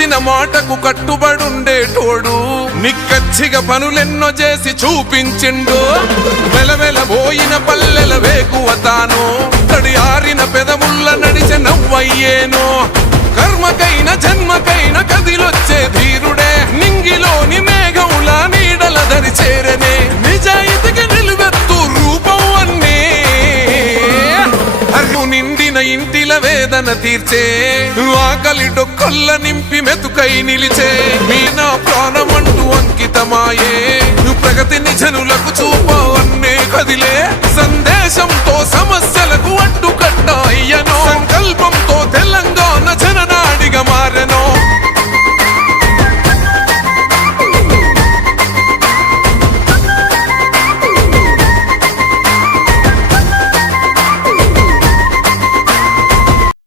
ఇచ్చిన మాటకు కట్టుబడుండేటోడు నిక్కచ్చిగా పనులెన్నో చేసి చూపించిండు వెలవెలబోయిన పల్లెల వేకువ తాను తడి ఆరిన పెదవుల్ల నడిచే నవ్వయ్యేను కర్మకైన జన్మకైన కదిలొచ్చే ధీరుడే నింగిలోని మేఘముల నీడల దరి చేరనే నిజాయితీకి నిలువెత్తు రూపం అన్నే అర్రు నిండిన ఇంటిల వేదన తీర్చే ఆకలి డొక్కల్ల నింపి మెతుకై నిలిచే మీ నా ప్రాణమంటూ అంకితమాయే ప్రగతిని జనులకు చూపవన్నే కదిలే సందేశంతో సమస్యలకు అడ్డుకట్ట అయ్యనే